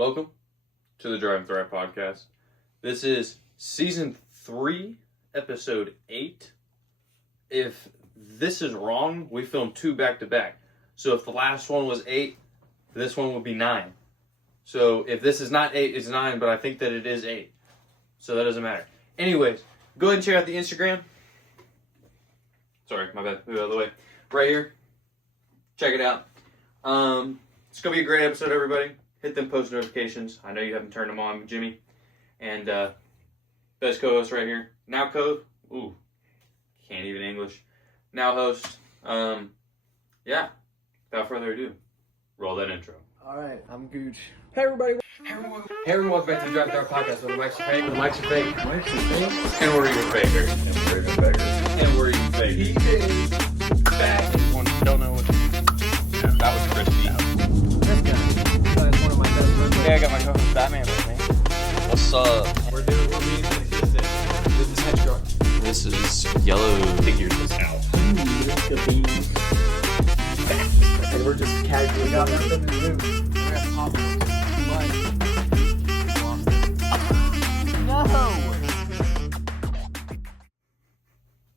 Welcome to the Drive and Thrive podcast. This is season 3, episode 8. If this is wrong, we filmed 2 back-to-back. So if the last one was 8, this one would be 9. So if this is not 8, it's 9, but I think that it is 8. So that doesn't matter. Anyways, go ahead and check out the Instagram. Sorry, my bad. Move out of the way. Right here. Check it out. It's going to be a great episode, everybody. Hit them post notifications. I know you haven't turned them on, Jimmy. And best co-host right here. Now code. Ooh, can't even English. Now host. Yeah, without further ado, roll that intro. Alright, I'm Gooch. Hey everybody! Hey everyone, welcome back to the Drive and Thrive podcast where the mics are fake. The mics are fake. The mics are fake. And we're even faker. And we're even faker. And we're even faker. He is back. Don't know what. Yeah, that was crispy. This guy is one of my best friends. Hey, I got my co-host Batman with me. What's up? We're being consistent. This is Hedgehog. This is yellow figures this out. And we're just casually got up in the room. We're gonna pop it.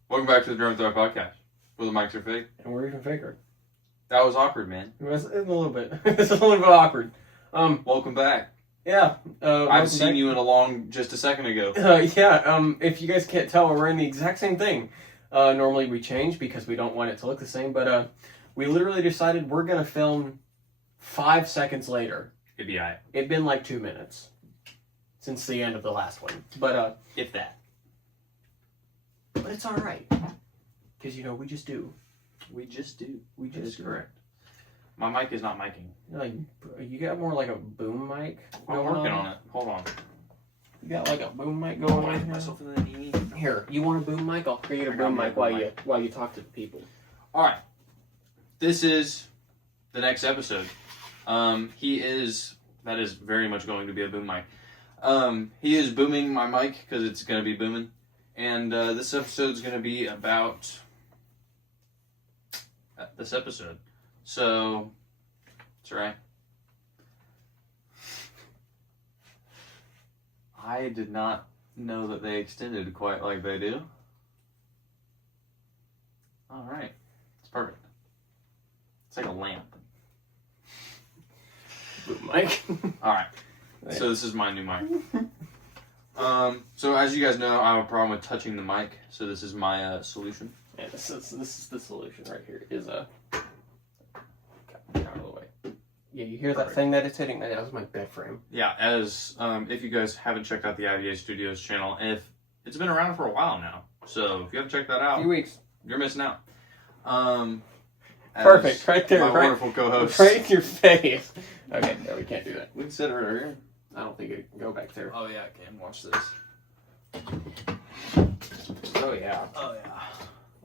Welcome back to the Drive and Thrive podcast, where the mics are fake. And we're even faker. That was awkward, man. It's a little bit. It's a little bit awkward. Welcome back. Yeah. I've seen you in just a second ago. If you guys can't tell, we're wearing the exact same thing. Normally we change because we don't want it to look the same, but we literally decided we're gonna film 5 seconds later. It'd be alright. It'd been like 2 minutes since the end of the last one, but If that. but it's all right because we just do. We just do. We That is just do. correct. My mic is not micing. Like you got more like a boom mic. I'm working on it. Hold on. You got like a boom mic going on here. Myself in the knee. Here, you want a boom mic? I'll create a I got boom my mic boom mic. while you talk to the people. All right. This is the next episode. That is very much going to be a boom mic. He is booming my mic because it's going to be booming. And this episode is going to be about this episode. So, that's right. I did not know that they extended quite like they do. All right. It's perfect. It's like a lamp. Boom mic. All right. So this is my new mic. So as you guys know, I have a problem with touching the mic. So this is my solution. Yeah, this is the solution right here. Is get out of the way. Yeah, you hear that Perfect. thing that it's hitting? That was my bed frame. Yeah, as if you guys haven't checked out the IBA Studios channel, if it's been around for a while now, so if you haven't checked that A out, few weeks. you're missing out. Perfect, right there, my right, wonderful co-host. right in your face. Okay, no, we can't do that. We can sit right over here. I don't think it can go back there. Oh yeah, I can watch this. Oh yeah. Oh yeah.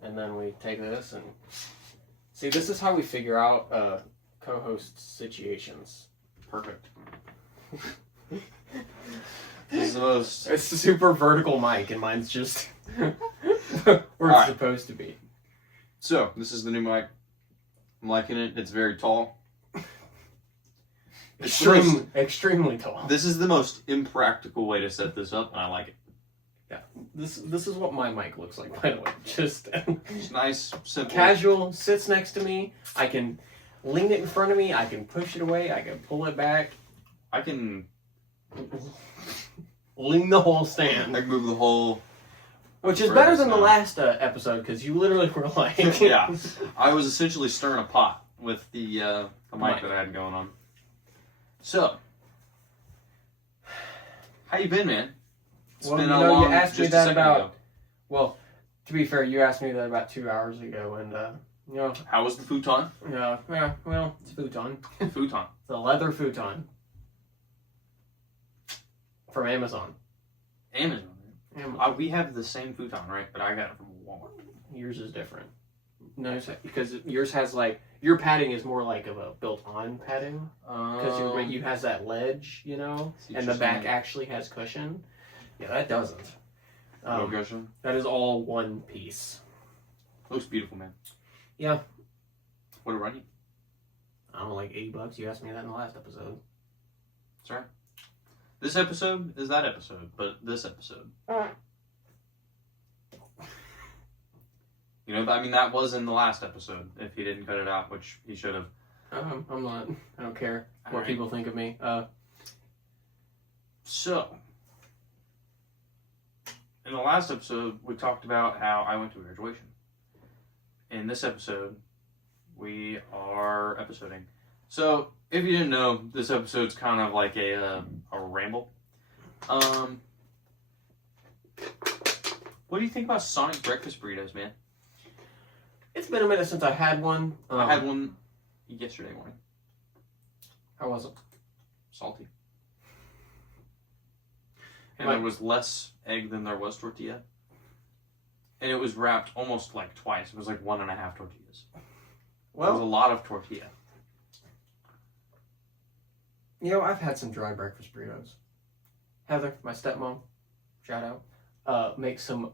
And then we take this and see. This is how we figure out co-host situations. Perfect. This is the most. It's a super vertical mic, and mine's just where it's Alright. supposed to be. So this is the new mic. I'm liking it. It's very tall. It's the most- Extremely tall. This is the most impractical way to set this up, and I like it. Yeah, this is what my mic looks like, by the way. Just It's nice, simple. casual, sits next to me. I can lean it in front of me. I can push it away. I can pull it back. I can Lean the whole stand. move the whole. Which is Further better than the sound. last episode, because you literally were like... Yeah, I was essentially stirring a pot with the mic Mic. that I had going on. So, how you been, man? It's Well, been you a know, long, you asked me just a that second about... ago. Well, to be fair, you asked me that about 2 hours ago, and, How was the futon? yeah, well, it's futon. Futon. It's a leather futon. From Amazon. Amazon. Amazon. We have the same futon, right? But I got it from Walmart. Yours is different. No, because yours has your padding is more like of a built-on padding. Because you has that ledge, See what and you're the back saying. actually has cushion. Yeah, that doesn't. No cushion. That is all one piece. Looks beautiful, man. Yeah. What a running. I don't know, like $80. You asked me that in the last episode. That's right. This episode is that episode, but this episode. You know, I mean, that was in the last episode, if he didn't cut it out, which he should have. I'm not. I don't care what people think of me. So, in the last episode, we talked about how I went to graduation. In this episode, we are episoding. So, if you didn't know, this episode's kind of like a ramble. What do you think about Sonic breakfast burritos, man? It's been a minute since I had one. I had one yesterday morning. How was it? Salty. And there was less egg than there was tortilla. And it was wrapped almost like twice. It was like 1.5 tortillas. Well, it was a lot of tortilla. You know, I've had some dry breakfast burritos. Heather, my stepmom, shout out, makes some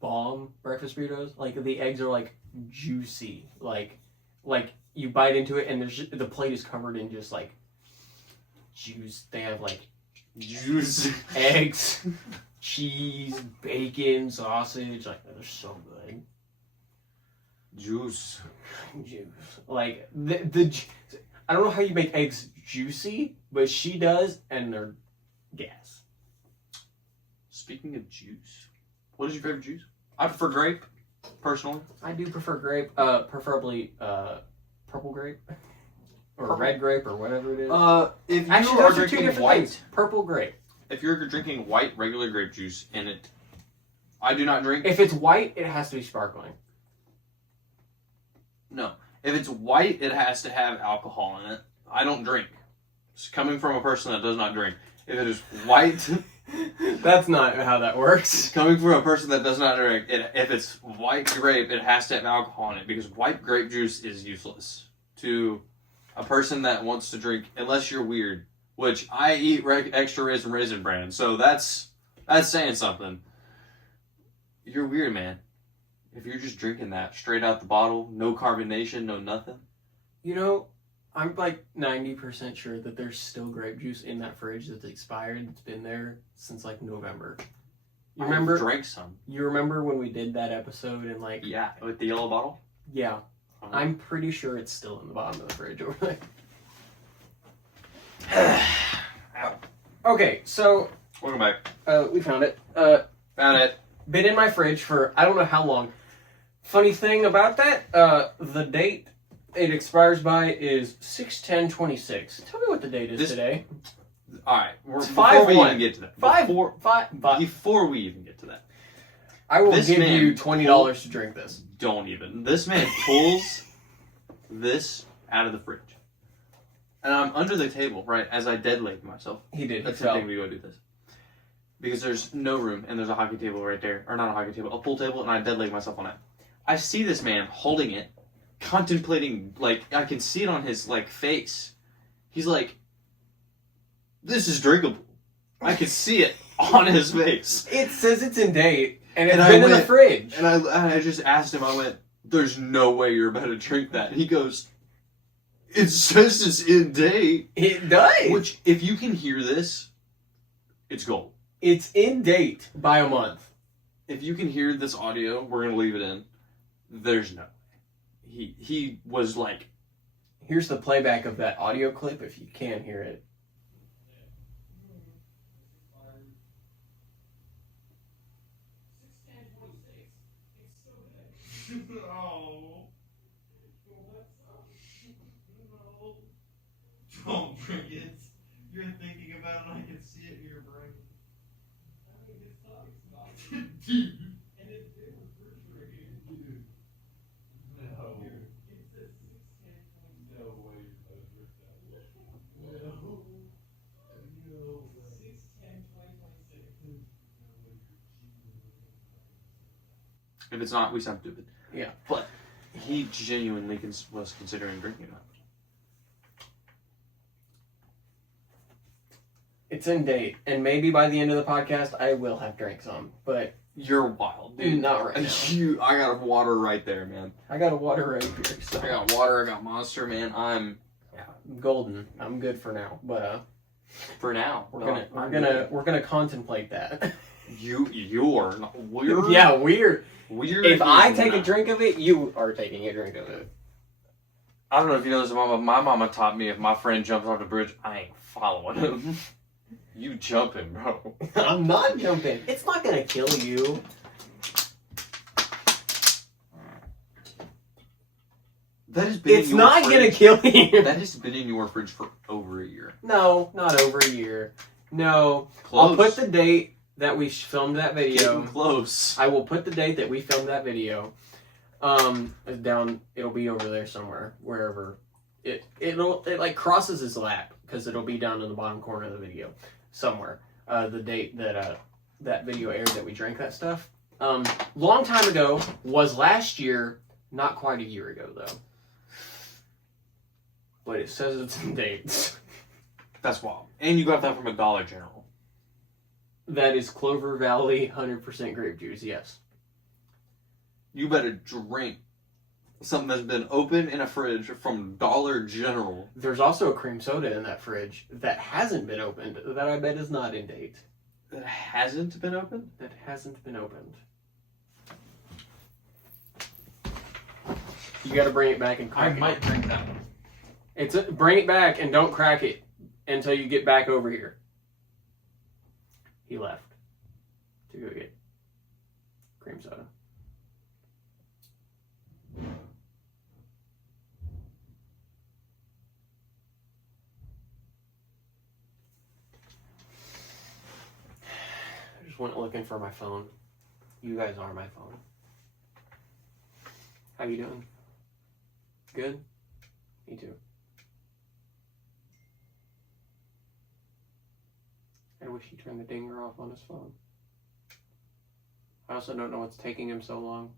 bomb breakfast burritos. Like, the eggs are, like, juicy. Like you bite into it and the plate is covered in just, like, juice. They have, like, juice, eggs, cheese, bacon, sausage. Like, they're so good. Juice. Like, I don't know how you make eggs juicy, but she does, and they're gas. Speaking of juice, what is your favorite juice? I prefer grape, personally. I do prefer grape, preferably purple grape. Or red grape, or whatever it is. If you Actually, are those are two drinking different white, things. Purple grape. if you're drinking white regular grape juice in it, I do not drink. If it's white, it has to be sparkling. No, if it's white, it has to have alcohol in it. I don't drink. It's coming from a person that does not drink. If it is white, That's not how that works. coming from a person that does not drink, if it's white grape, it has to have alcohol in it because white grape juice is useless to a person that wants to drink, unless you're weird, which I eat extra raisin bran, so that's saying something. You're weird, man. If you're just drinking that straight out the bottle, no carbonation, no nothing. You know, I'm like 90% sure that there's still grape juice in that fridge that's expired. It's been there since like November. You remember? I drank some. You remember when we did that episode and like... Yeah, with the yellow bottle? Yeah. I'm pretty sure it's still in the bottom of the fridge over there. Okay, so... Welcome back. We found it. Found it. Been in my fridge for I don't know how long. Funny thing about that, the date it expires by is 6/10/26. Tell me what the date is today. Alright, It's before we 5/1. even get to that. Before we even get to that. I will This give man you $20 to drink this. Don't even. This man pulls this out of the fridge. And I'm under the table, right, as I dead leg myself. He did. That's the thing we go do this. Because there's no room, and there's a hockey table right there. Or not a hockey table, a pool table, and I dead leg myself on it. I see this man holding it, contemplating, like, I can see it on his, like, face. He's like, this is drinkable. I can see it on his face. It says it's in date, and it's been in the fridge. And I just asked him, I went, there's no way you're about to drink that. And he goes, it says it's in date. It does. Which, if you can hear this, it's gold. It's in date by a month. If you can hear this audio, we're going to leave it in. There's no way. He was like... Here's the playback of that audio clip if you can hear it. No. No. Don't drink it. You're thinking about it and I can see it in your brain. I mean, it's not. Dude. And it's been refrigerated. Dude. No. It says 6/10/26. No way you're about to drink that. No. No. 6/10/2026. If it's not, we sound stupid. Yeah. But he genuinely was considering drinking that. It's in date, and maybe by the end of the podcast, I will have drank some, but... You're wild, dude. Not right now. I got water right there, man. I got a water right here, so... I got water, I got Monster, man. I'm golden. I'm good for now, but, For now. We're gonna contemplate that. You're not weird. Yeah, weird. Weird. If I is take a not. drink of it, you are taking a drink of it. I don't know if you know this, Mama. My mama taught me if my friend jumps off the bridge, I ain't following him. You jumping, bro. I'm not jumping. It's not gonna kill you. That has been It's not gonna kill you. That has been in your fridge for over a year. No, not over a year. No. Close. I'll put the date that we filmed that video. Getting close. I will put the date that we filmed that video. Down. It'll be over there somewhere, wherever. It like crosses his lap because it'll be down in the bottom corner of the video somewhere. The date that that video aired that we drank that stuff. Long time ago was last year. Not quite a year ago though. But it says it's in dates. That's wild. And you got that from a Dollar General. That is Clover Valley 100% grape juice, yes. You better drink something that's been open in a fridge from Dollar General. There's also a cream soda in that fridge that hasn't been opened, that I bet is not in date. That hasn't been opened? That hasn't been opened. You gotta bring it back and crack it. drink that one. Bring it back and don't crack it until you get back over here. He left to go get cream soda. I just went looking for my phone. You guys are my phone. How you doing? Good? Me too. I wish he turned the dinger off on his phone. I also don't know what's taking him so long.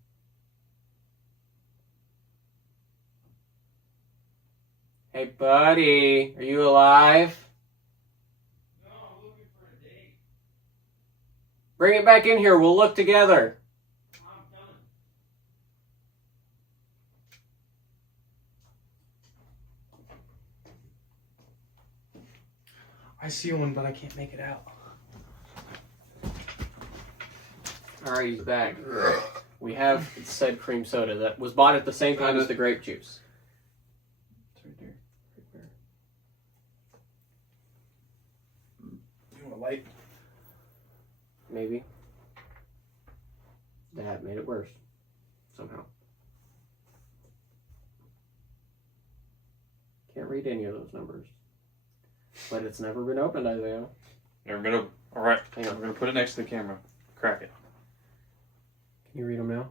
Hey buddy, are you alive? No, I'm looking for a date. Bring it back in here, we'll look together. I'm coming. I see one, but I can't make it out. Alright, he's back. We have said cream soda that was bought at the same time as the grape juice. It's right there. You want a light? Maybe. That made it worse. Somehow. Can't read any of those numbers. But it's never been opened, Isaiah. Never been open. Alright, Hang on. we're going to put it next to the camera. Crack it. Can you read them now?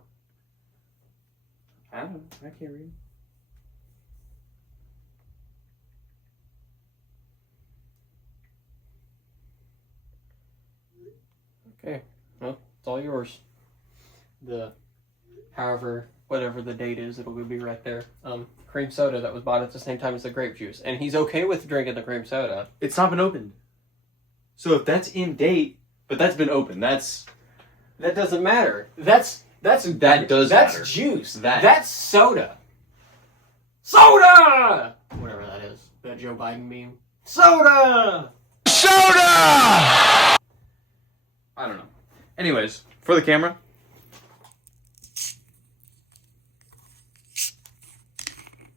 I don't know. I can't read. Okay. Well, it's all yours. Whatever the date is, it'll be right there. Cream soda that was bought at the same time as the grape juice. And he's okay with drinking the cream soda. It's not been opened. So if that's in date, but that's been opened, That doesn't matter. That's matter. Juice. That. That's soda. Soda! Whatever that is. That Joe Biden meme. Soda! I don't know. Anyways, for the camera.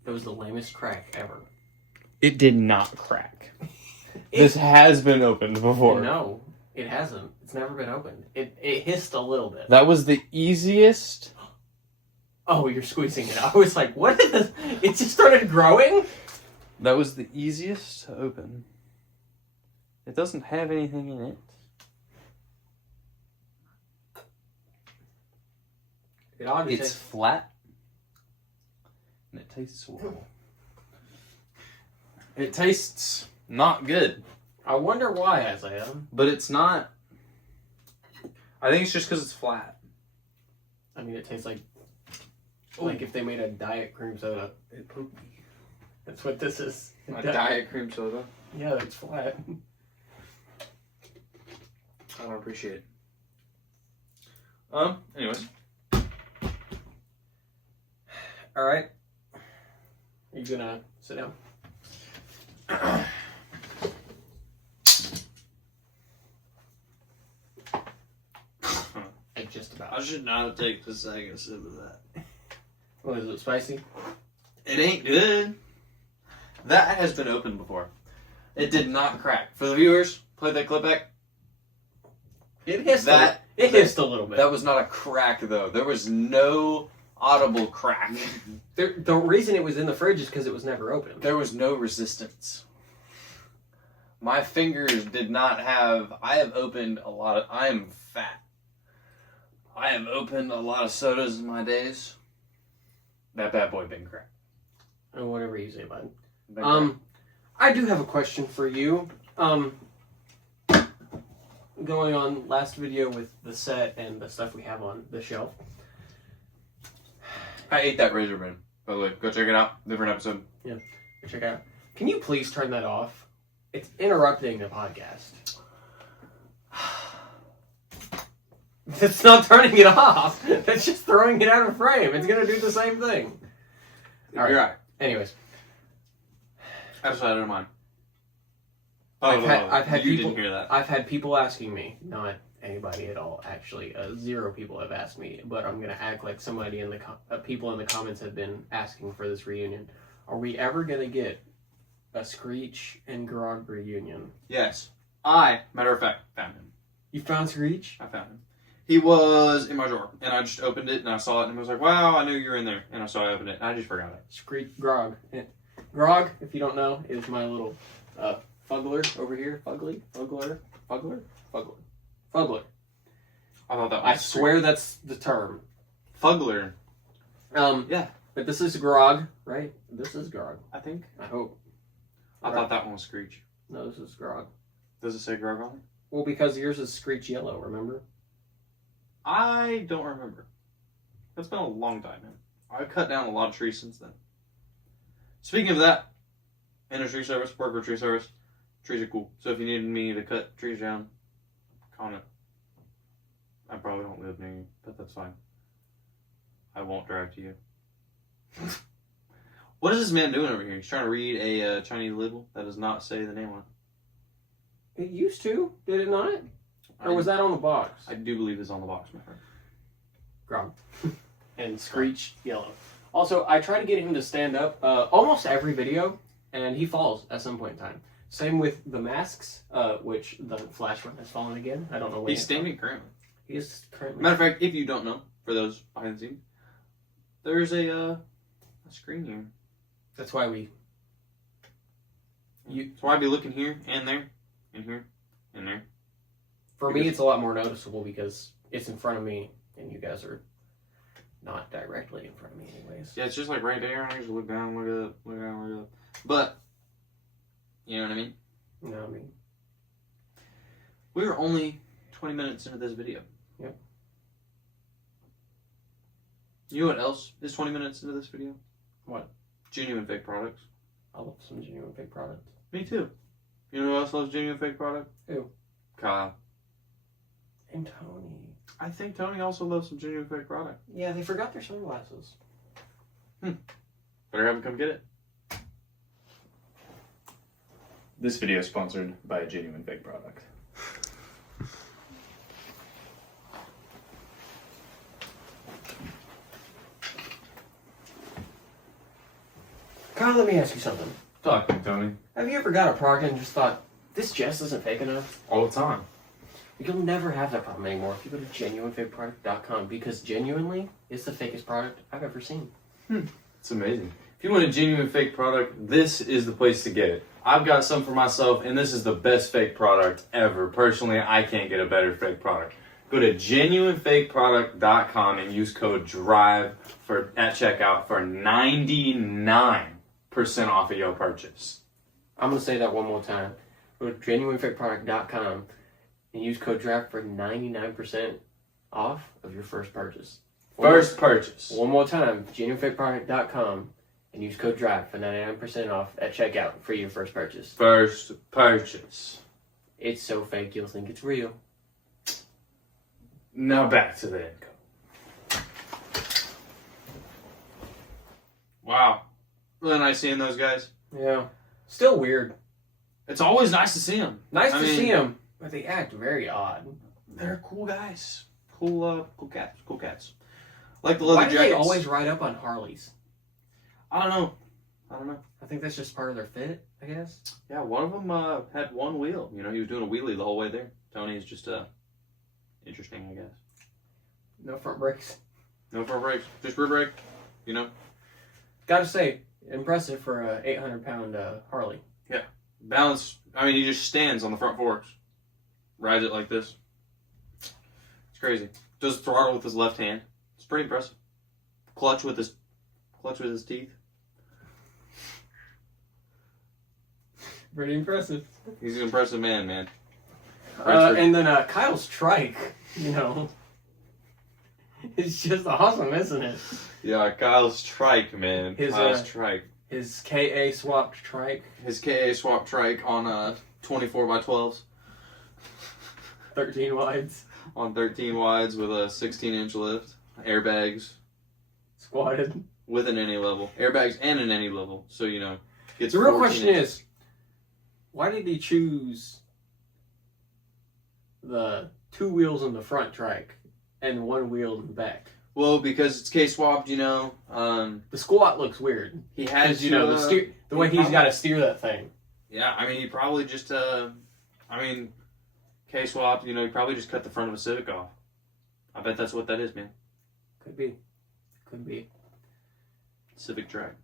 That was the lamest crack ever. It did not crack. This has been opened before. No, it hasn't. It's never been opened. It hissed a little bit. That was the easiest. Oh, you're squeezing it. I was like, what is this? It just started growing? That was the easiest to open. It doesn't have anything in it. It ought to It's flat. And it tastes horrible. It tastes not good. I wonder why, Isaiah. But it's not. I think it's just because it's flat. I mean, it tastes like if they made a diet cream soda. It pooped me. That's what this is. A diet cream soda. Yeah, it's flat. I don't appreciate it. Anyways. All right. Are you gonna sit down? I should not take the second sip of that. What is it, spicy? It ain't good. That has been opened before. It did not crack. For the viewers, play that clip back. It hissed a little bit. That was not a crack, though. There was no audible crack. The reason it was in the fridge is because it was never opened. There was no resistance. My fingers did not have... I have opened a lot of... I am fat. I have opened a lot of sodas in my days. That bad boy been cracked. Oh, whatever you say, bud. Been cracked. I do have a question for you. Going on last video with the set and the stuff we have on the shelf. I ate that razor blade, by the way. Go check it out. Different episode. Yeah, go check it out. Can you please turn that off? It's interrupting the podcast. It's not turning it off. That's just throwing it out of frame. It's going to do the same thing. All right. Anyways. That's what I don't mind. I've had you people, didn't hear that. I've had people asking me, not anybody at all, actually. 0 people have asked me, but I'm going to act like somebody in the people in the comments have been asking for this reunion. Are we ever going to get a Screech and Grog reunion? Yes. Matter of fact, found him. You found Screech? I found him. He was in my drawer, and I just opened it, and I saw it, and I was like, wow, I knew you were in there. And so I opened it, and I just forgot it. Screech, Grog. Grog, if you don't know, is my little fuggler over here. Fuggler. I thought that was I swear that's the term. Fuggler. Yeah. But this is Grog, right? This is Grog. I think. I hope. I thought that one was Screech. No, this is Grog. Does it say Grog on it? Well, because yours is Screech Yellow, remember? I don't remember. It's been a long time, man. I've cut down a lot of trees since then. Speaking of that, in a tree service, work for tree service, trees are cool. So if you needed me to cut trees down, comment. I probably won't live near you, but that's fine. I won't drive to you. What is this man doing over here? He's trying to read a Chinese label that does not say the name on it. It used to, did it not? Or was that on the box? I do believe it's on the box, my friend. Grog. And Screech Yellow. Also, I try to get him to stand up almost every video, and he falls at some point in time. Same with the masks, which the flash one has fallen again. I don't know when he's standing currently. He is currently. Matter of fact, if you don't know, for those behind the scenes, there's a screen here. That's why we. That's why I'd be looking here and there, and here, and there. For me, it's a lot more noticeable because it's in front of me, and you guys are not directly in front of me, anyways. Yeah, it's just like right there. I just look down, look up, look down, look up. But you know what I mean? You know what I mean? We were only 20 minutes into this video. Yep. You know what else is 20 minutes into this video? What? Genuine fake products. I love some genuine fake products. Me too. You know who else loves genuine fake product? Who? Kyle. And Tony. I think Tony also loves some genuine fake product. Yeah, they forgot their sunglasses. Better have him come get it. This video is sponsored by a genuine fake product. Kyle, let me ask you something. Talk to me, Tony. Have you ever got a product and just thought, this just isn't fake enough? All the time. You'll never have that problem anymore if you go to genuinefakeproduct.com, because genuinely, it's the fakest product I've ever seen. It's amazing. If you want a genuine fake product, this is the place to get it. I've got some for myself, and this is the best fake product ever. Personally, I can't get a better fake product. Go to genuinefakeproduct.com and use code DRIVE at checkout for 99% off of your purchase. I'm going to say that one more time. Go to genuinefakeproduct.com and use code DRIVE for 99% off of your first purchase. First purchase. One more time, genuinefakeproduct.com and use code DRIVE for 99% off at checkout for your first purchase. First purchase. It's so fake you'll think it's real. Now back to the info. Wow. Really nice seeing those guys. Yeah. Still weird. It's always nice to see them. Nice to see them, but they act very odd. They're cool guys. Cool cats. Cool cats. Like the leather Why jackets. do they always ride up on Harleys? I don't know. I think that's just part of their fit, I guess. Yeah, one of them had one wheel. You know, he was doing a wheelie the whole way there. Tony's just interesting, I guess. No front brakes. No front brakes, just rear brake. You know. Gotta say, impressive for a 800-pound Harley. Yeah, balance. I mean, he just stands on the front forks, rides it like this. It's crazy. Does throttle with his left hand. It's pretty impressive. Clutch with his teeth. Pretty impressive. He's an impressive man. And then Kyle's trike, you know. It's just awesome, isn't it? Yeah, Kyle's trike, man. Kyle's trike. His KA swapped trike. His KA swap trike on 24x12s. 13 wides. On 13 wides with a 16-inch lift. Airbags. Squatted. With an any level. Airbags and an any level. So, you know. It's the real question is, why did he choose the 2 wheels in the front trike and 1 wheel in the back? Well, because it's K-swapped, you know. The squat looks weird. He has, you know, the way he's got to steer that thing. Yeah, I mean, he probably just, K-swapped, you know, he probably just cut the front of a Civic off. I bet that's what that is, man. Could be. Civic track.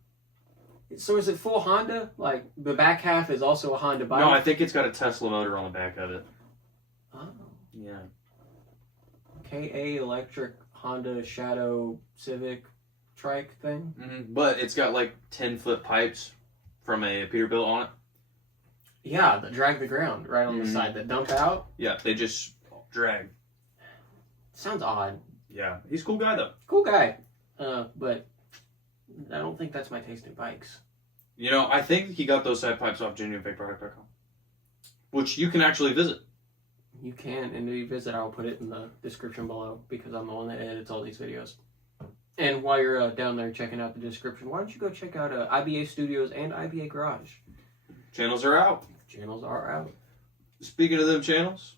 So is it full Honda? Like, the back half is also a Honda bike? No, I think it's got a Tesla motor on the back of it. Oh. Yeah. KA electric Honda Shadow Civic trike thing? Mm-hmm. But it's got like 10-foot pipes from a Peterbilt on it. Yeah, that drag the ground right on the side, that dump out. Yeah, they just drag. Sounds odd. Yeah, he's a cool guy though. Cool guy. But I don't think that's my taste in bikes. You know, I think he got those side pipes off genuinefakeproduct.com, which you can actually visit. You can, and if you visit, I'll put it in the description below because I'm the one that edits all these videos. And while you're down there checking out the description, why don't you go check out IBA Studios and IBA Garage? Channels are out. Channels are out. Speaking of them channels,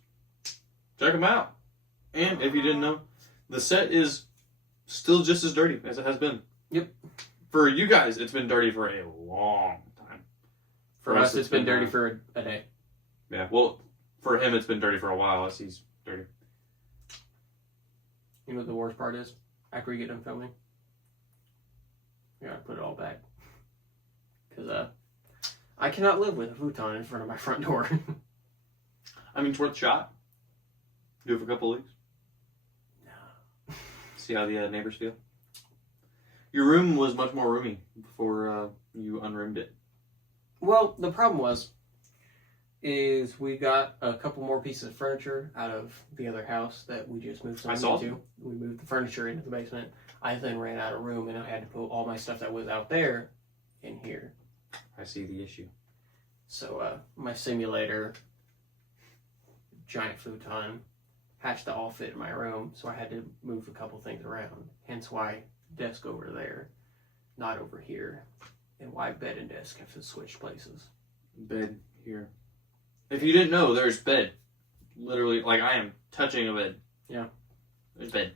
check them out. And if you didn't know, the set is still just as dirty as it has been. Yep. For you guys, it's been dirty for a long time. For us, it's been dirty for a day. Yeah, well, for him, it's been dirty for a while as he's dirty. You know what the worst part is? After we get done filming, we gotta put it all back. Because I cannot live with a futon in front of my front door. I mean, it's worth a shot. Do it for a couple of weeks. No. See how the neighbors feel. Your room was much more roomy before you unroomed it. Well, the problem is we got a couple more pieces of furniture out of the other house that we just moved into. We moved the furniture into the basement. I then ran out of room and I had to put all my stuff that was out there in here. I see the issue. So my simulator, giant futon, has to all fit in my room, so I had to move a couple things around. Hence why desk over there, not over here, and why bed and desk have to switch places. Bed here. If you didn't know, there's bed. Literally, like I am touching a bed. Yeah. There's bed.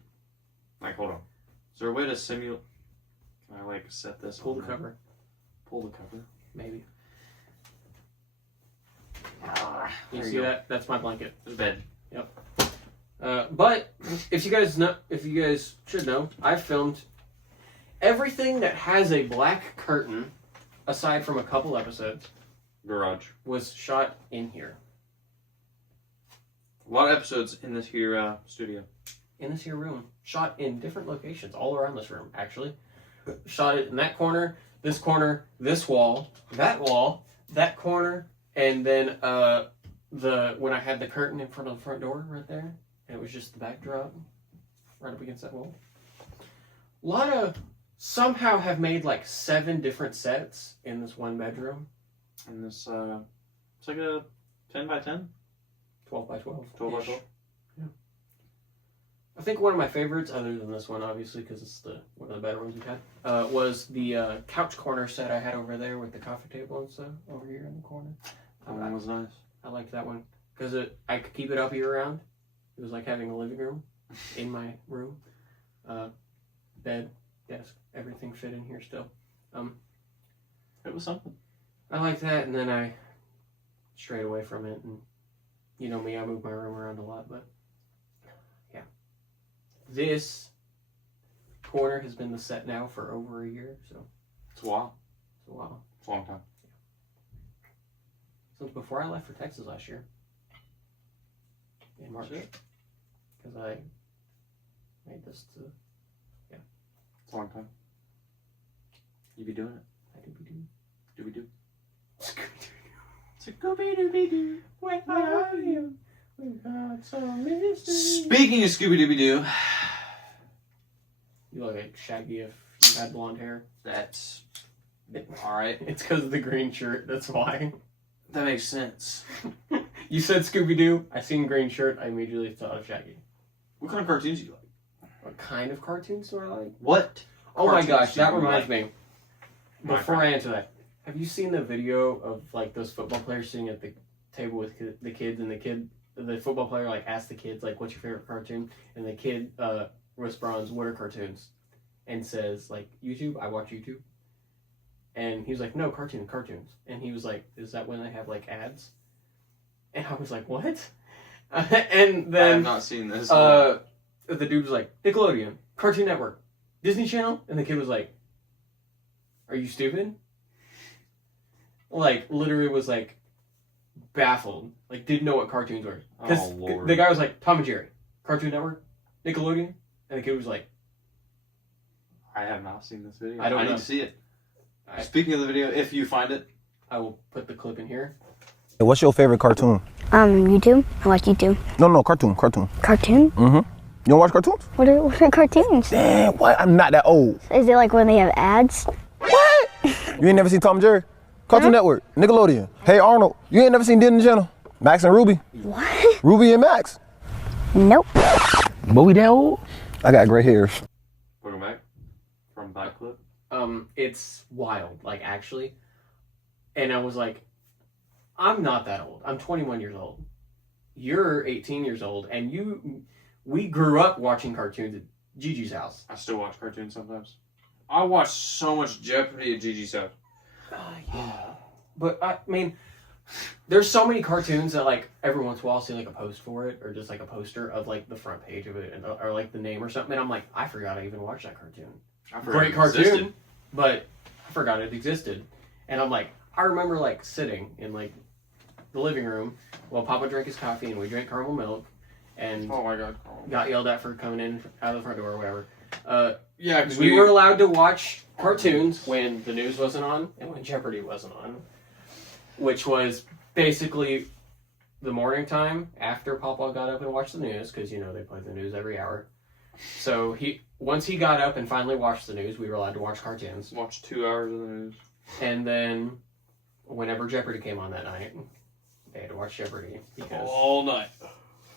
Like, hold on. Is there a way to simulate? Can I like set this? Pull the cover. Pull the cover. Maybe. There You see go. that? That's my blanket. There's bed. Yep. But if you guys should know, I filmed everything that has a black curtain, aside from a couple episodes, Garage. was shot in here. A lot of episodes in this here studio. In this here room. Shot in different locations, all around this room, actually. Shot it in that corner, this wall, that corner, and then when I had the curtain in front of the front door right there, and it was just the backdrop right up against that wall. A lot of somehow have made like 7 different sets in this one bedroom. And this, it's like a 10 by 10? 12 by 12. 12 by 12? Yeah. I think one of my favorites, other than this one, obviously, because it's one of the better ones we've had, was the couch corner set I had over there with the coffee table and stuff over here in the corner. That one was nice. I liked that one because I could keep it up year round. It was like having a living room. in my room. Bed, desk, everything fit in here still. It was something. I like that, and then I strayed away from it, and you know me, I move my room around a lot, but yeah. This corner has been the set now for over a year, so It's a while. it's a while. It's a long time. Since before I left for Texas last year. In March. Because I made this to, It's a long time. You be doing it. I do be doing. Do we do? Scooby-Dooby-Doo, where are you? We got some mystery. Speaking of Scooby-Dooby-Doo, You look like Shaggy if you had blonde hair. that's alright. It's because of the green shirt, that's why. That makes sense. You said Scooby-Doo, I seen green shirt, I immediately thought of Shaggy. What kind of cartoons do you like? What kind of cartoons do I like? What? Oh my cartoons gosh, do that you reminds like? me. Before I answer that, have you seen the video of like those football players sitting at the table with the kids, and the football player like asks the kids like, "What's your favorite cartoon?" And the kid responds, "What are cartoons?" And says like, "YouTube. I watch YouTube." And he was like, "No, cartoons." And he was like, "Is that when they have like ads?" And I was like, "What?" And I then have not seen this. the dude was like, "Nickelodeon, Cartoon Network, Disney Channel," and the kid was like, "Are you stupid?" Like, literally was like baffled, like didn't know what cartoons were. Because Oh, Lord. the guy was like, "Tom and Jerry, Cartoon Network, Nickelodeon," and the kid was like, I have not seen this video. I don't need know. to see it. I- Speaking of the video, if you find it, "I will put the clip in here." What's your favorite cartoon? YouTube. I watch YouTube. No, cartoon. Cartoon? You don't watch cartoons? What are cartoons? Damn, what? I'm not that old. Is it like when they have ads? You ain't never seen Tom and Jerry? Cartoon Network, Nickelodeon. Hey Arnold, you ain't never seen Disney Channel? Max and Ruby. What? Ruby and Max. Nope. But we that old? I got gray hairs. welcome back from that clip. It's wild, like actually. And I was like, I'm not that old. I'm 21 years old. You're 18 years old, and we grew up watching cartoons at Gigi's house. I still watch cartoons sometimes. I watch so much Jeopardy at Gigi's house. Yeah. But I mean, there's so many cartoons that like every once in a while I'll see like a post for it, or just like a poster of like the front page of it, or like the name or something, and I'm like, I forgot I even watched that cartoon. I forgot Great it cartoon, existed. but I forgot it existed. And I'm like, I remember like sitting in like the living room while Papa drank his coffee and we drank caramel milk, and Oh my god. got yelled at for coming in out of the front door or whatever. Yeah, because We were allowed to watch cartoons when the news wasn't on and when Jeopardy wasn't on, which was basically the morning time after Papa got up and watched the news, because you know they play the news every hour. So once he got up and finally watched the news, we were allowed to watch cartoons. watch 2 hours of the news. And then whenever Jeopardy came on that night, they had to watch Jeopardy because All night.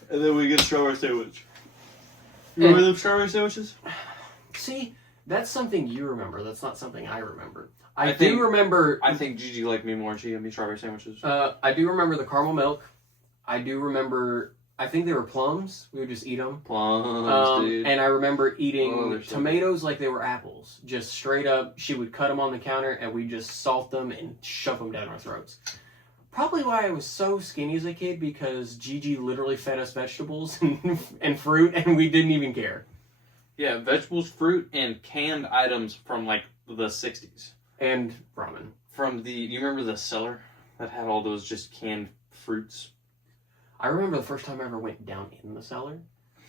And then we get a strawberry sandwich. You remember them strawberry sandwiches? see, that's something you remember. That's not something I remember. I I think- do remember. I think Gigi liked me more and she gave me strawberry sandwiches. I do remember the caramel milk. I do remember. I think they were plums. We would just eat them. Plums, dude. And I remember eating Oh, they're so tomatoes like they were apples. Just straight up. She would cut them on the counter, and we just salt them and shove them down our throats. Probably why I was so skinny as a kid, because Gigi literally fed us vegetables and fruit, and we didn't even care. Yeah, vegetables, fruit, and canned items from like the 60s. And ramen. You remember the cellar that had all those just canned fruits? I remember the first time I ever went down in the cellar.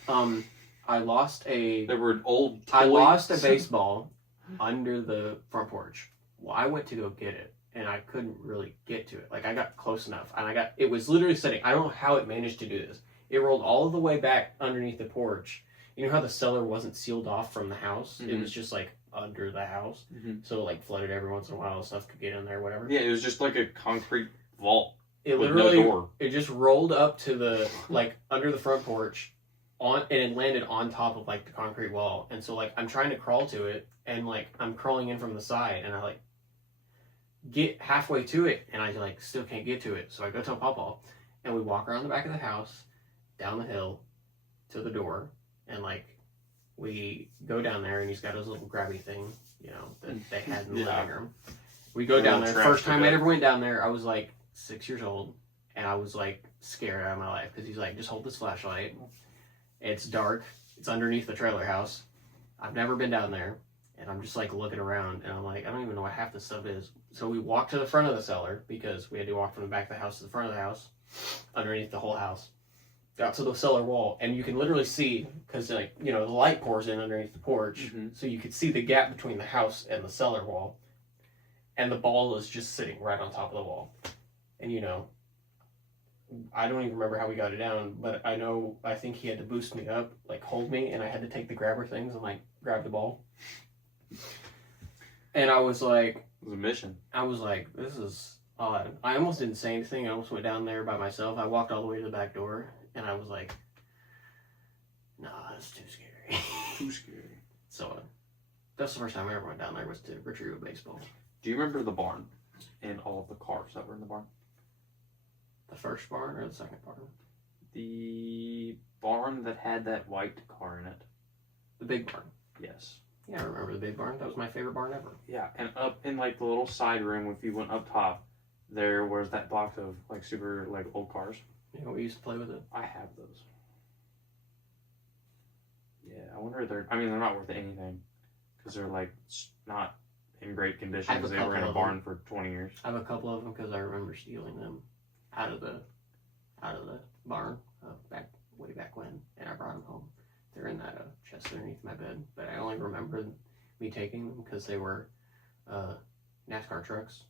I lost a There were old toys. I lost a baseball under the front porch. Well, I went to go get it, and I couldn't really get to it. Like, I got close enough, and it was literally sitting. I don't know how it managed to do this. It rolled all the way back underneath the porch. You know how the cellar wasn't sealed off from the house? Mhm. It was just, like, under the house. Mhm. So, like, flooded every once in a while. Stuff could get in there, whatever. Yeah, it was just like a concrete vault It with literally, no door. it just rolled up to the, like, under the front porch, and it landed on top of, like, the concrete wall. And so, like, I'm trying to crawl to it, and, like, I'm crawling in from the side, and I, like, get halfway to it, and I, like, still can't get to it. So I go tell Papa, and we walk around the back of the house, down the hill, to the door, and like we go down there, and he's got his little grabby thing, you know, that they had in the living room. We go down there. First time I ever went down there, I was like 6 years old, and I was like scared out of my life because he's like, just hold this flashlight. It's dark. It's underneath the trailer house. I've never been down there, and I'm just like looking around, and I'm like, I don't even know what half this stuff is. So we walked to the front of the cellar because we had to walk from the back of the house to the front of the house, underneath the whole house. Got to the cellar wall, and you can literally see, because like, you know, the light pours in underneath the porch, so you could see the gap between the house and the cellar wall, and the ball is just sitting right on top of the wall. And you know, I don't even remember how we got it down, but I think he had to boost me up, like hold me, and I had to take the grabber things and like grab the ball. And I was like, It was a mission. I was like, this is odd. I almost didn't say anything. I almost went down there by myself. I walked all the way to the back door, and I was like, nah, that's too scary. Too scary. So that's the first time I ever went down there, was to retrieve a baseball. Do you remember the barn and all of the cars that were in the barn? The first barn or the second barn? The barn that had that white car in it. The big barn. Yes. Yeah, I remember the big barn. That was my favorite barn ever. Yeah, and up in like the little side room, if you went up top, there was that box of like super like old cars. You know, we used to play with it. I have those. Yeah, I wonder if they're not worth anything because they're like not in great condition because they were in a barn for 20 years. I have a couple of them because I remember stealing them out of the barn way back when, and I brought them home. They're in that chest underneath my bed, but I only remember me taking them because they were NASCAR trucks,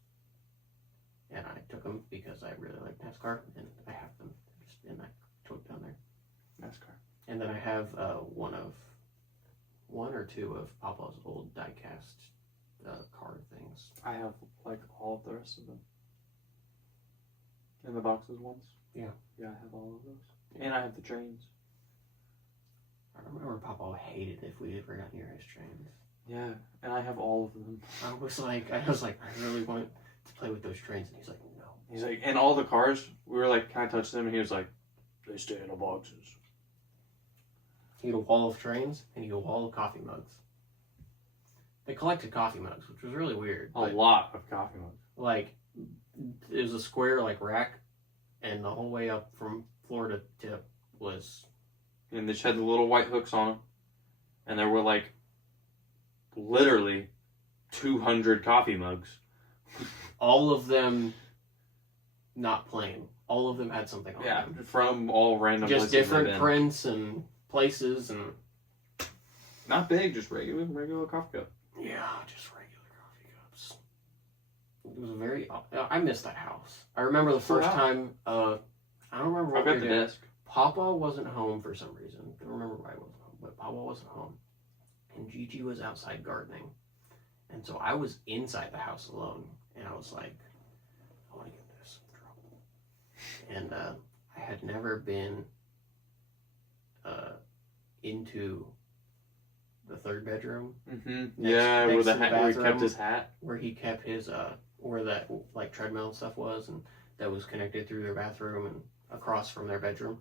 and I took them because I really like NASCAR, and I have them just in that tote down there. NASCAR. And then I have one or two of Papa's old die-cast car things. I have like all of the rest of them. In the boxes ones? Yeah. Yeah, I have all of those. And I have the trains. I remember Papa hated if we ever got near his trains. Yeah, and I have all of them. I was like, I really want to play with those trains, and he's like, no. He's like, and all the cars, we were like, can I touch them? And he was like, they stay in the boxes. He had a wall of trains, and he had a wall of coffee mugs. They collected coffee mugs, which was really weird. A lot of coffee mugs. Like, it was a square, like, rack, and the whole way up from floor to tip was... And they just had the little white hooks on them. And there were, like, literally 200 coffee mugs. All of them not plain. All of them had something on them. From all random just places. Different prints and places and... Not big, just regular coffee cup. Yeah, just regular coffee cups. It was very... I missed that house. I remember the first time... I don't remember what I got the desk. Papa wasn't home for some reason. I don't remember why he wasn't home, but Papa wasn't home. And Gigi was outside gardening. And so I was inside the house alone. And I was like, I want to get into some trouble. And I had never been into the third bedroom. Mm-hmm. Yeah, where where he kept his hat. Where he kept his, where that like treadmill and stuff was, and that was connected through their bathroom and across from their bedroom.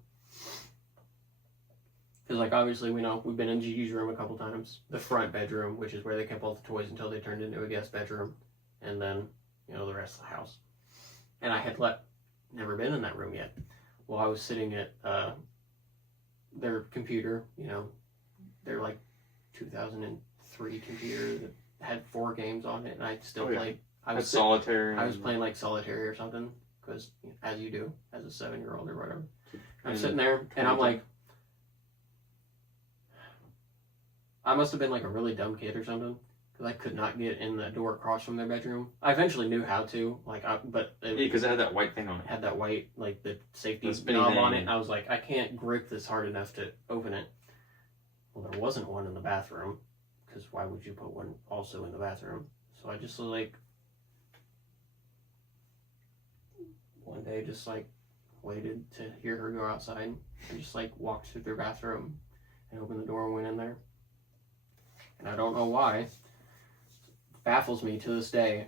Because, like, obviously, we know we've been in Gigi's room a couple times. The front bedroom, which is where they kept all the toys until they turned into a guest bedroom. And then, you know, the rest of the house. And I had never been in that room yet. Well, I was sitting at their computer, you know, their, like, 2003 computer that had 4 games on it. And I still played. I was solitaire. I was playing, like, solitaire or something. Because, as you do, as a 7-year-old or whatever. I'm sitting there, and I'm like, I must have been like a really dumb kid or something, because I could not get in the door across from their bedroom. I eventually knew how to, but because it had that white thing on it. Had that white, like the safety knob thing on it. I was like, I can't grip this hard enough to open it. Well, there wasn't one in the bathroom, because why would you put one also in the bathroom? So I just like one day just like waited to hear her go outside and just like walked through their bathroom and opened the door and went in there. And I don't know why. It baffles me to this day.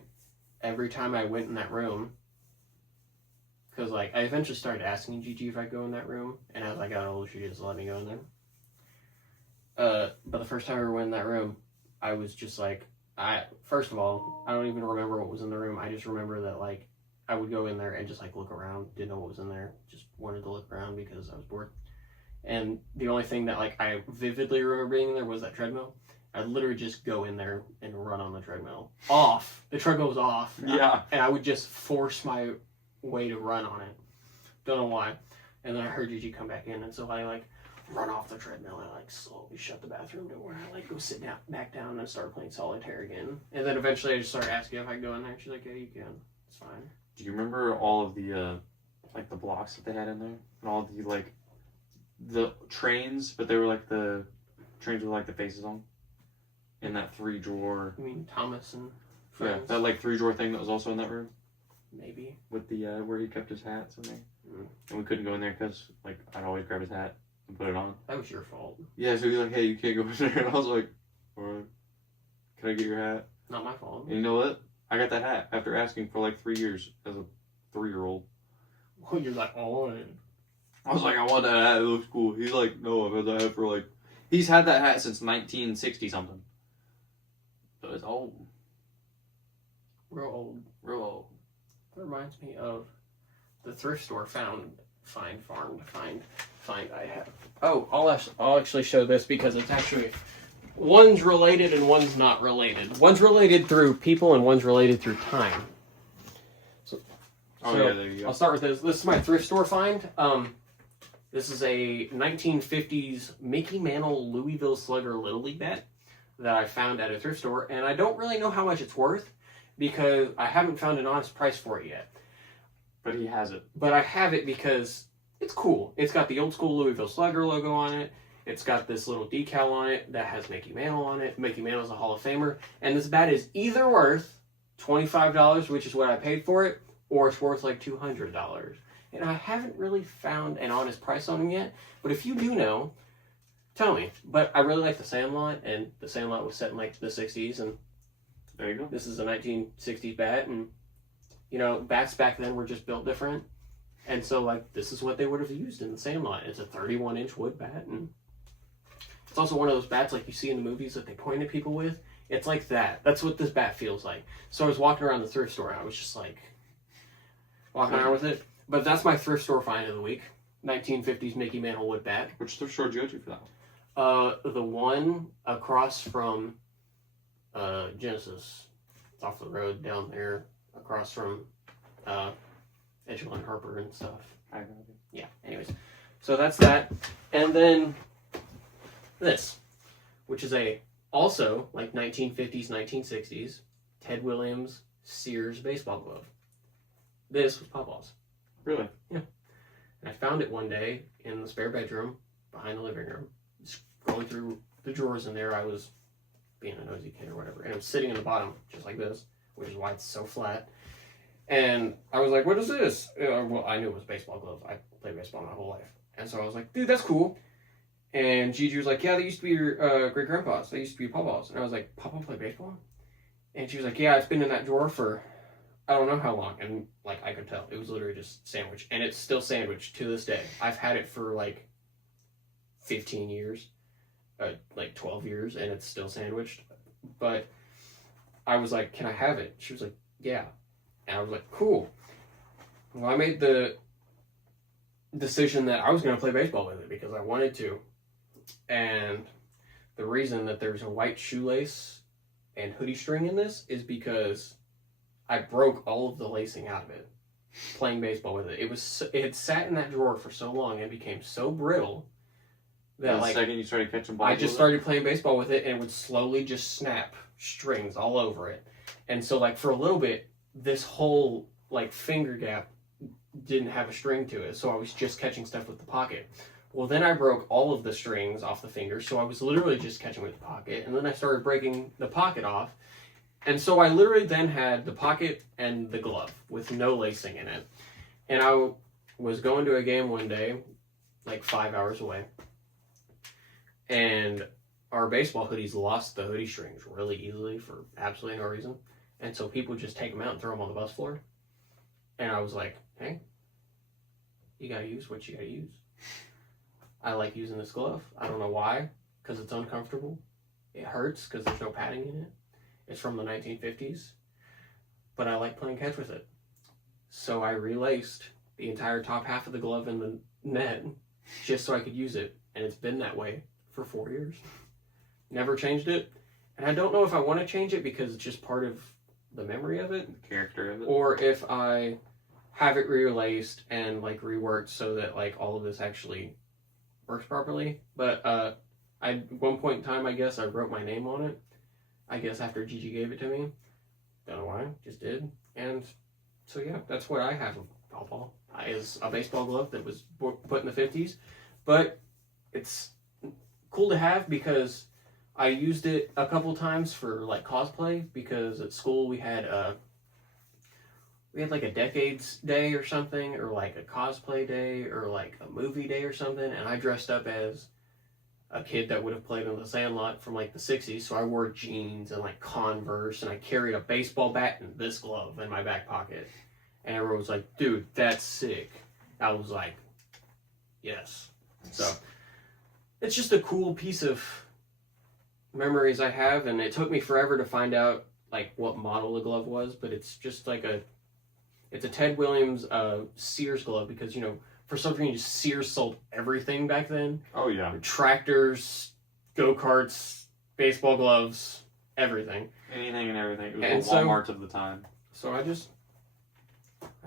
Every time I went in that room, because like I eventually started asking Gigi if I'd go in that room, and as I got older, she just let me go in there. But the first time I ever went in that room, I was just like, first of all, I don't even remember what was in the room. I just remember that like I would go in there and just like look around, didn't know what was in there, just wanted to look around because I was bored. And the only thing that like I vividly remember being in there was that treadmill. I'd literally just go in there and run on the treadmill. Off. The treadmill was off. Yeah. And I would just force my way to run on it. Don't know why. And then I heard Gigi come back in, and so I like run off the treadmill and like slowly shut the bathroom door. I like go sit down back down and start playing solitaire again. And then eventually I just started asking if I could go in there. She's like, yeah, you can. It's fine. Do you remember all of the like the blocks that they had in there, and all the like the trains, but they were like the trains with like the faces on, in that 3-drawer. You mean Thomas and Yeah, friends? that like 3-drawer thing that was also in that room Maybe. with the where he kept his hats in there, and we couldn't go in there because like I'd always grab his hat and put it on. That was your fault. Yeah, so he's like, hey, you can't go in there, and I was like, alright, can I get your hat? Not my fault. And you know what? I got that hat after asking for like 3 years as a 3-year-old. Well, you're like, oh, I was like, I want that hat. It looks cool. He's like, no, I've had that hat for like. He's had that hat since 1960 something. So it's old. real old. Real old. That reminds me of the thrift store find I have. Oh, I'll actually show this because it's actually one's related and one's not related. One's related through people and one's related through time. So Yeah, there you go. I'll start with this. This is my thrift store find. This is a 1950s Mickey Mantle Louisville Slugger Little League bat that I found at a thrift store, and I don't really know how much it's worth because I haven't found an honest price for it yet. But he has it. But I have it because it's cool. It's got the old school Louisville Slugger logo on it. It's got this little decal on it that has Mickey Mantle on it. Mickey Mantle's a Hall of Famer. And this bat is either worth $25, which is what I paid for it, or it's worth like $200. And I haven't really found an honest price on them yet. But if you do know, tell me. But I really like the Sandlot, and the Sandlot was set in like the 60s, and There you go. this is a 1960s bat, and you know, bats back then were just built different. And so like this is what they would have used in the Sandlot. It's a 31-inch wood bat, and it's also one of those bats like you see in the movies that they point at people with. It's like that. That's what this bat feels like. So I was walking around the thrift store and I was just like walking around with it. But that's my thrift store find of the week. 1950s Mickey Mantle wood bat. Which thrift store did you go to for that one? The one across from Genesis. It's off the road down there, across from Edgeland Harper and stuff. I have no idea. Yeah, anyways. So that's that. And then this, which is a also like 1950s, 1960s Ted Williams Sears baseball glove. This was Papa's. Really? And I found it one day in the spare bedroom behind the living room. Scrolling through the drawers in there, I was being a nosy kid or whatever, and it was sitting in the bottom just like this, which is why it's so flat. And I was like, what is this? Well, I knew it was a baseball glove. I played baseball my whole life. And so I was like, dude, that's cool. And Gigi was like, yeah, they used to be your great-grandpa's. They used to be Papa's. And I was like, Papa played baseball? And she was like, yeah, it's been in that drawer for I don't know how long. And like I could tell. It was literally just sandwiched. And it's still sandwiched to this day. I've had it for like 15 years. Like 12 years. And it's still sandwiched. But I was like, can I have it? She was like, yeah. And I was like, cool. Well, I made the decision that I was going to play baseball with it because I wanted to. And the reason that there's a white shoelace and hoodie string in this is because I broke all of the lacing out of it playing baseball with it. It had sat in that drawer for so long and became so brittle that The like second you started catching balls, I just started playing baseball with it and it would slowly just snap strings all over it. And so like for a little bit, this whole like finger gap didn't have a string to it. So I was just catching stuff with the pocket. Well, then I broke all of the strings off the fingers. So I was literally just catching with the pocket. And then I started breaking the pocket off. And so I literally then had the pocket and the glove with no lacing in it. And I was going to a game one day, like 5 hours away. And our baseball hoodies lost the hoodie strings really easily for absolutely no reason. And so people just take them out and throw them on the bus floor. And I was like, hey, you gotta use what you gotta use. I like using this glove. I don't know why, because it's uncomfortable. It hurts because there's no padding in it. It's from the 1950s. But I like playing catch with it. So I relaced the entire top half of the glove in the net just so I could use it. And it's been that way for 4 years. Never changed it. And I don't know if I want to change it because it's just part of the memory of it. The character of it. Or if I have it relaced and like reworked so that like all of this actually works properly. But at one point in time, I guess I wrote my name on it. I guess after Gigi gave it to me. Don't know why, just did. And so yeah, that's what I have of Pawpaw. Is a baseball glove that was put in the 50s. But it's cool to have because I used it a couple times for like cosplay, because at school we had like a decades day or something, or like a cosplay day, or like a movie day or something, and I dressed up as a kid that would have played in the Sandlot from like the 60s. So I wore jeans and like Converse, and I carried a baseball bat and this glove in my back pocket. And everyone was like, dude, that's sick. I was like, yes. So it's just a cool piece of memories I have, and it took me forever to find out like what model the glove was, but it's just like it's a Ted Williams Sears glove, because, you know, for some reason Sears sold everything back then. Oh yeah. Tractors, go-karts, baseball gloves, everything. Anything and everything. It was And the so- Walmart of the time. So I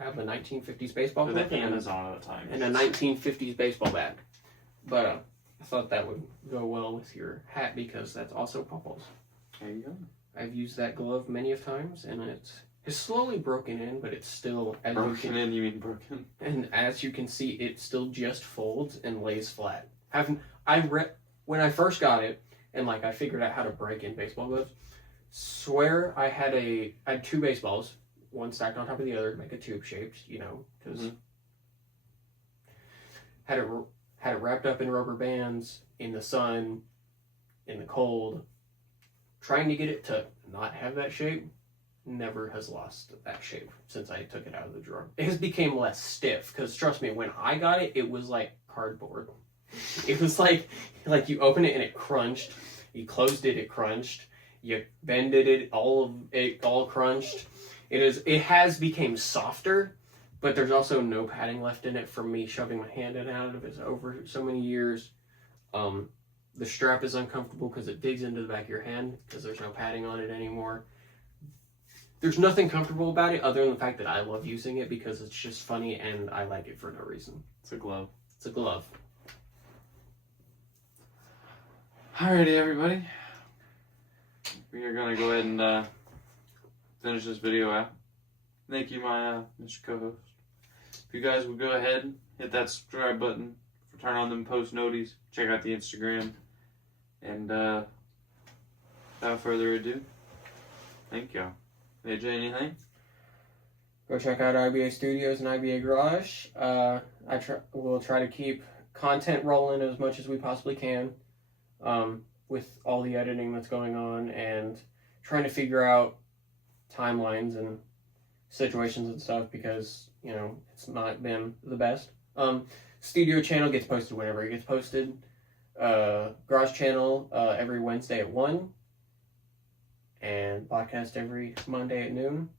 have the 1950s baseball Or glove the Amazon of the time. and a 1950s baseball bat. But I thought that would go well with your hat because that's also Pawpaw's. There you go. I've used that glove many of times, and it's slowly broken in, but it's still Broken in, you mean broken? And as you can see, it still just folds and lays flat. When I first got it, and like I figured out how to break in baseball gloves, swear I had two baseballs, one stacked on top of the other to make a tube shaped, you know, because had it wrapped up in rubber bands in the sun, in the cold, trying to get it to not have that shape. Never has lost that shape since I took it out of the drawer. It has become less stiff, because trust me, when I got it, it was like cardboard. It was like you open it and it crunched. You closed it, it crunched. You bended it, all crunched. It has become softer, but there's also no padding left in it from me shoving my hand in and out of it over so many years. The strap is uncomfortable because it digs into the back of your hand because there's no padding on it anymore. There's nothing comfortable about it other than the fact that I love using it because it's just funny and I like it for no reason. It's a glove. It's a glove. Alrighty, everybody. We are going to go ahead and finish this video out. Thank you, my Mr. Co-host. If you guys would go ahead, hit that subscribe button, turn on them post noties, check out the Instagram, and without further ado, thank y'all. AJ, anything? Go check out IBA Studios and IBA Garage. We'll try to keep content rolling as much as we possibly can, with all the editing that's going on and trying to figure out timelines and situations and stuff, because, you know, it's not been the best. Studio channel gets posted whenever it gets posted. Garage channel every Wednesday at 1. And podcast every Monday at noon.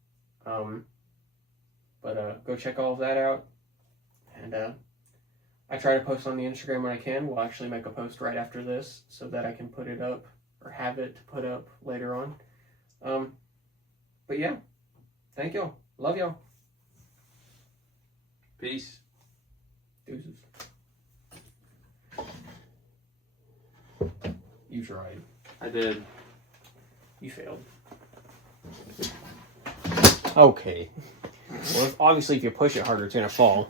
But go check all of that out. And I try to post on the Instagram when I can. We'll actually make a post right after this so that I can put it up, or have it put up later on. But yeah, thank y'all. Love y'all. Peace. Deuces. You tried. I did. You failed. Okay. Well, obviously if you push it harder, it's gonna fall.